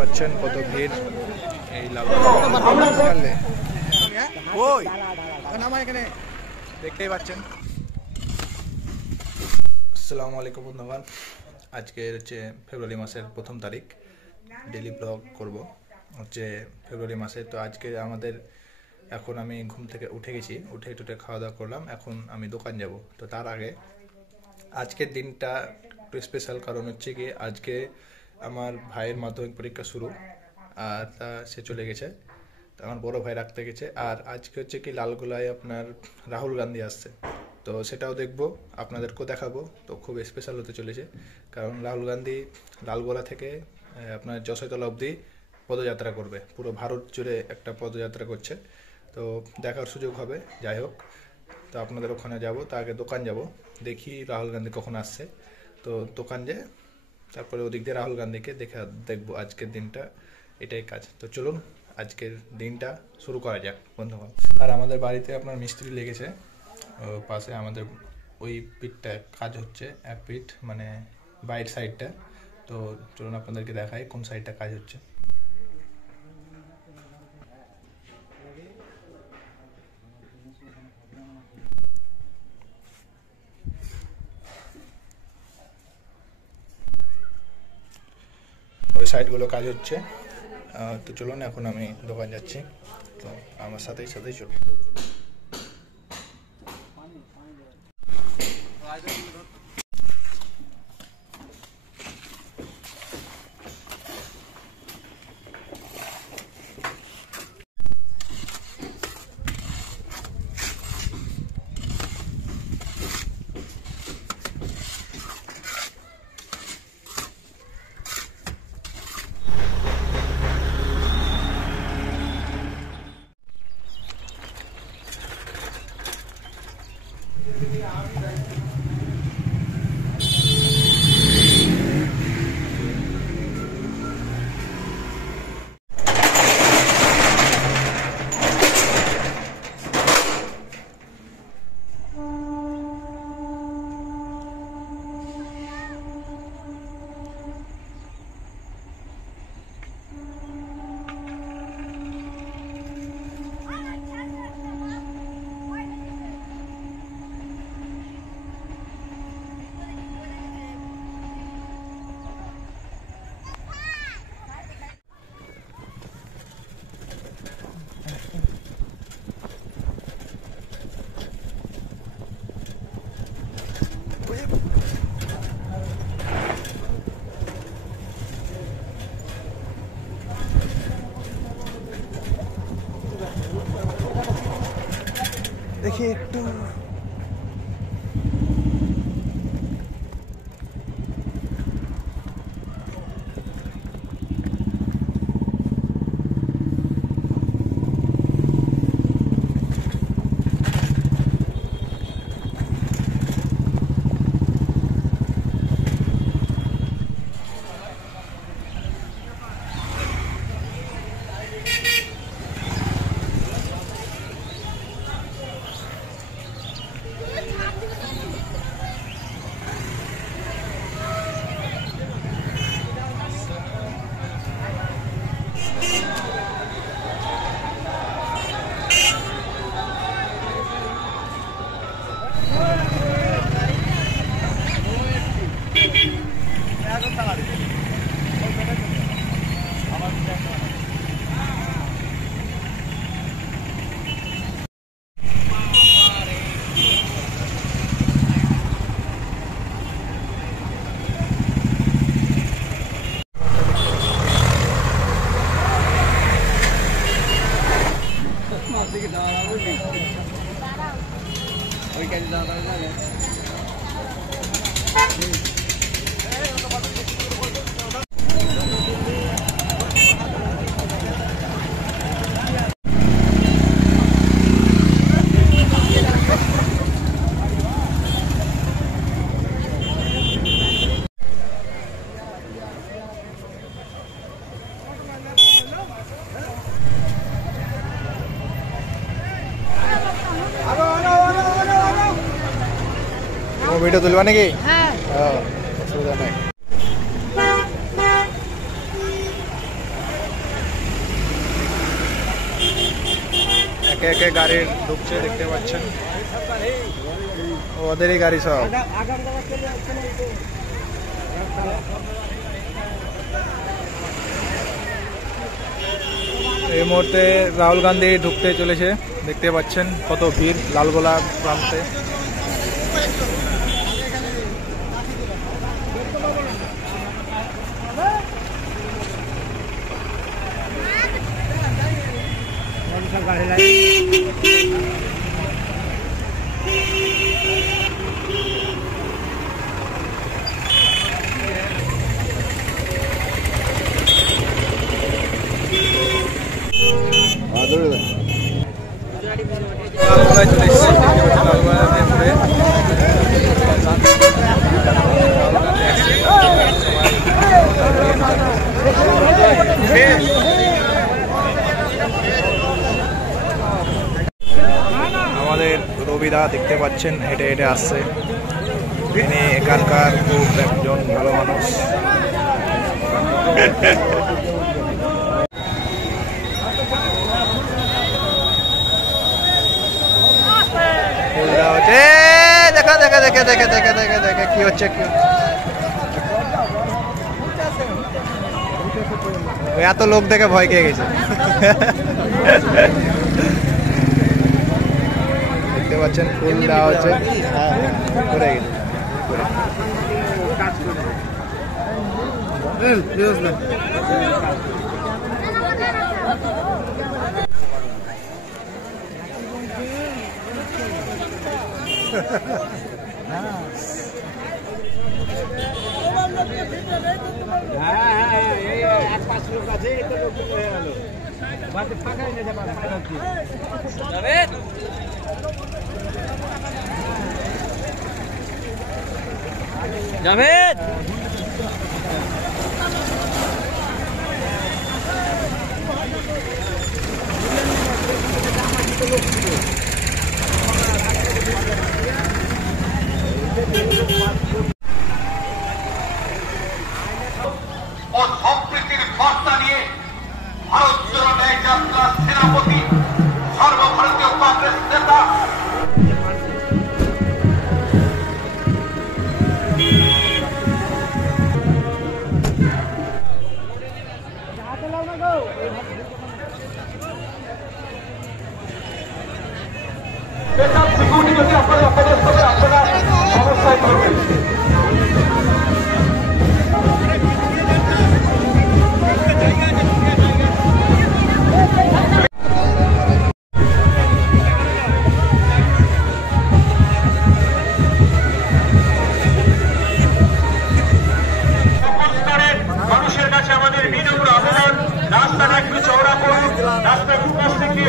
পাচ্ছেন কত ভিড় এই দেখতেই পাচ্ছেন। আসসালামু আলাইকুম বন্ধুগণ, আজকে হচ্ছে ফেব্রুয়ারি মাসের 1ম তারিখ। ডেলি ব্লগ করব হচ্ছে ফেব্রুয়ারি মাসে। তো আজকে আমাদের এখন আমি ঘুম থেকে উঠে গেছি, উঠে খাওয়া দাওয়া করলাম। এখন আমি দোকান যাব। তো তার আগে আজকের দিনটা একটু স্পেশাল, কারণ হচ্ছে কি আজকে আমার ভাইয়ের মাধ্যমিক পরীক্ষা শুরু, আর সে চলে গেছে। আমার বড় ভাই রাখতে গেছে। আর আজকে হচ্ছে কি লালগোলায় আপনার রাহুল গান্ধী আসছে, তো সেটাও দেখবো, আপনাদেরকেও দেখাবো। তো খুব স্পেশাল হতে চলেছে, কারণ রাহুল গান্ধী লালগোলা থেকে আপনার যশোরতলা অবধি পদযাত্রা করবে, পুরো ভারত জুড়ে একটা পদযাত্রা করছে। তো দেখার সুযোগ হবে। যাই হোক, তো আপনাদের ওখানে যাব, তা আগে দোকান যাব, দেখি রাহুল গান্ধী কখন আসছে। তো দোকান যে তারপরে ওদিক দিয়ে রাহুল গান্ধীকে দেখবো। আজকের দিনটা এটাই কাজ। তো চলুন আজকের দিনটা শুরু করা যাক বন্ধুগণ। আর আমাদের বাড়িতে আপনার মিস্ত্রি লেগেছে, পাশে আমাদের ওই পিঠটা কাজ হচ্ছে, এক পিঠ মানে বাইরের সাইডটা। তো চলুন আপনাদেরকে দেখাই কোন সাইডটা কাজ হচ্ছে। ওই সাইডগুলো কাজ হচ্ছে। তো চলুন এখন আমি দোকান যাচ্ছি, তো আমার সাথেই চলুন। দেখি একটু ভিডিও তুলবা নাকি? হ্যাঁ, অসুবিধা নাই। একে একে গাড়ি ঢুকছে, দেখতে পাচ্ছেন ওদেরই গাড়ি সব। এই মুহূর্তে রাহুল গান্ধী ঢুকতে চলেছে, দেখতে পাচ্ছেন কত ভিড় লালগোলা প্রান্তে। আমাদের রবিদা দেখতে পাচ্ছেন হেঁটে হেঁটে আসছে, তিনি এখানকার খুব একজন ভালো মানুষ। দেখা দেখা দেখে দেখে দেখে দেখে দেখে কি হচ্ছে কি এত লোক দেখে ভয় খেয়ে গেছে। দেখতে পাচ্ছেন ফুল দেওয়া হচ্ছে, পড়ে গেছে। জাভেদ ও সম্প্রীতির বার্তা নিয়ে ভারত জোড়ো ন্যায় যাত্রার সেনাপতি সর্বভারতীয় কংগ্রেস নেতা সিকিউরিটি যদি আপনারা সমস্যায় করবেন। মানুষের কাছে আমাদের বিনম্র আবেদন, রাস্তাটা একটু চওড়া করুন, রাস্তার উপাস থেকে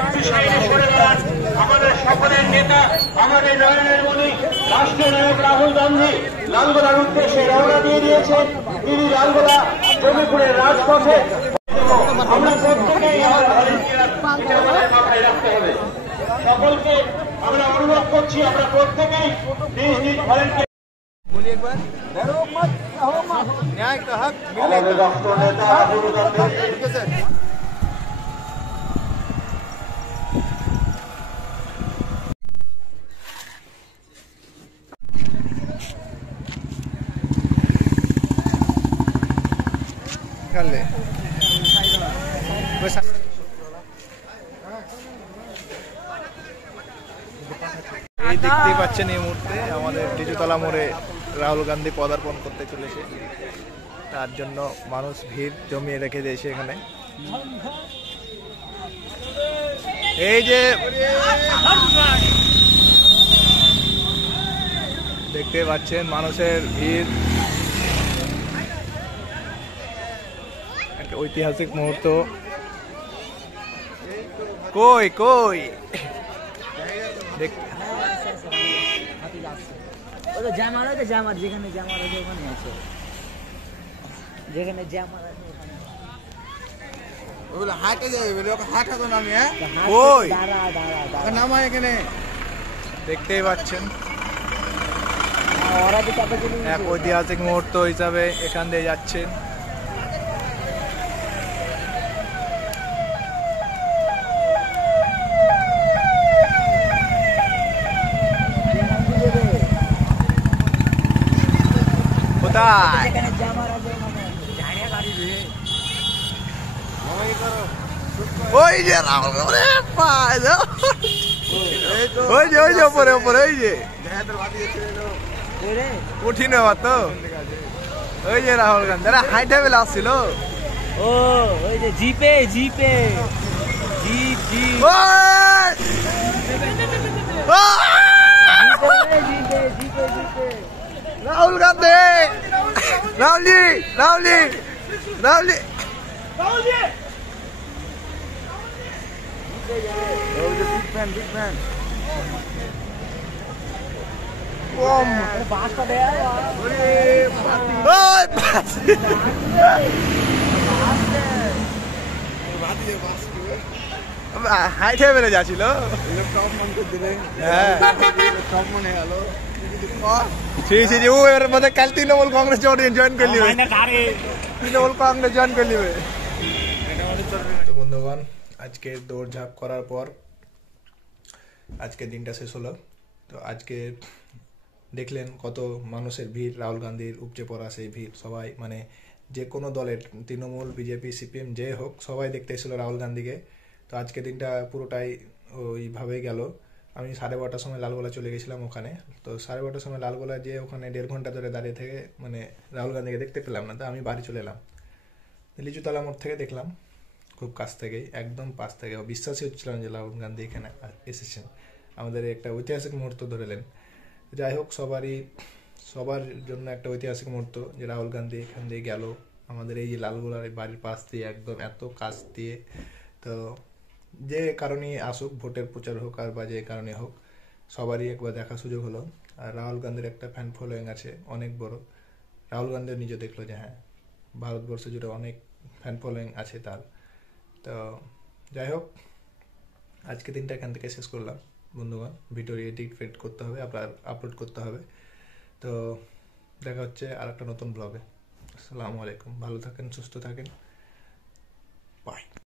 একটু সাইডে সরে দাঁড়ান। আমাদের সকলের নেতা, আমাদের নয়নের মণি রাষ্ট্রনায়ক রাহুল গান্ধী লালগোলার উদ্দেশ্যে রওনা দিয়ে দিয়েছেন। তিনি লালগোলা জমিপুরের রাজপথে। আমরা প্রত্যেকেই আমাদের মাথায় রাখতে হবে। সকলকে আমরা অনুরোধ করছি, আমরা প্রত্যেকেই নিজ নিজ ভলেন্টিয়ার। আমাদের রাষ্ট্র নেতা রাহুল গান্ধী এই দেখতেই পাচ্ছেন এই মুহূর্তে আমাদের টিচুতলা মোড়ে রাহুল গান্ধী পদার্পণ করতে চলেছে, তার জন্য মানুষ ভিড় জমিয়ে রেখে দিয়েছে এখানে। এই যে দেখতে পাচ্ছেন মানুষের ভিড়, একটা ঐতিহাসিক মুহূর্ত। কই কই জামার আছে, জামার যেখানে জামার আছে ওখানে আছে, যেখানে জামার আছে ওখানে ওগুলো হাটে যাবে বলে ওকে হাঁটাতো না আমি। কই দাঁড়া দাঁড়া দাঁড়া নামা এখানে দেখতেই পাচ্ছেন ওরা তো চাপে চলে এক ঐতিহাসিক মুহূর্ত হিসাবে এখান দিয়ে যাচ্ছেন। যেখানে জামার আছে ওখানে ঝাড়িয়া গাড়ি রে ওই যে রাহুল রে পায় ওই যে উপরে ওই যে রে কঠিন ব্যাপার তো ওই যে রাহুল গান্ধী হাইটে বেলা আসছিল ও ওই যে জিপে জিপ রাহুল গান্ধী রাহুলজি বিগ ফ্যান বাসটা দেয়া হাইটে বেড়ে যাচ্ছিল ও এবার মধ্যে কাল তৃণমূল কংগ্রেস জয়েন করলি তৃণমূল কংগ্রেস জয়েন করলি তো বন্ধুগণ আজকে দৌড়ঝাঁপ করার পর আজকে দিনটা শেষ হলো। তো আজকে দেখলেন কত মানুষের ভিড়, রাহুল গান্ধীর উপচে পড়া সেই ভিড়। সবাই মানে যে কোনো দলের, তৃণমূল, বিজেপি, সিপিএম যে হোক, সবাই দেখতে এসেছিলো রাহুল গান্ধীকে। তো আজকে দিনটা পুরোটাই ওইভাবেই গেল। আমি 12:30টার সময় লালগোলা চলে গেছিলাম ওখানে। তো 12:30টার সময় লালগোলা যেয়ে ওখানে 1.5 ঘন্টা ধরে দাঁড়িয়ে থেকে মানে রাহুল গান্ধীকে দেখতে পেলাম না। তো আমি বাড়ি চলে এলাম। লিচুতলা মোড় থেকে দেখলাম, খুব কাছ থেকেই, একদম পাশ থেকে। বিশ্বাসই হচ্ছিল না যে রাহুল গান্ধী এখানে এসেছেন। আমাদের একটা ঐতিহাসিক মুহূর্ত ধরেলেন। যাই হোক, সবার জন্য একটা ঐতিহাসিক মুহূর্ত যে রাহুল গান্ধী এখান দিয়ে গেল আমাদের এই যে লালগোলার বাড়ির পাশ দিয়ে, একদম এত কাছ দিয়ে। তো যে কারণেই আসুক, ভোটের প্রচার হোক আর বা যে কারণে হোক, সবারই একবার দেখার সুযোগ হলো। আর রাহুল গান্ধীর একটা ফ্যান ফলোয়িং আছে অনেক বড়। রাহুল গান্ধী নিজে দেখলো যে হ্যাঁ, ভারতবর্ষ জুড়ে অনেক ফ্যান ফলোয়িং আছে তার। তো যাই হোক, আজকে দিনটা এখান থেকে শেষ করলাম বন্ধুগণ। ভিডিও এডিট করতে হবে, আপনার আপলোড করতে হবে। তো দেখা হচ্ছে আর একটা নতুন ব্লগে। আসসালামু আলাইকুম, ভালো থাকেন, সুস্থ থাকেন।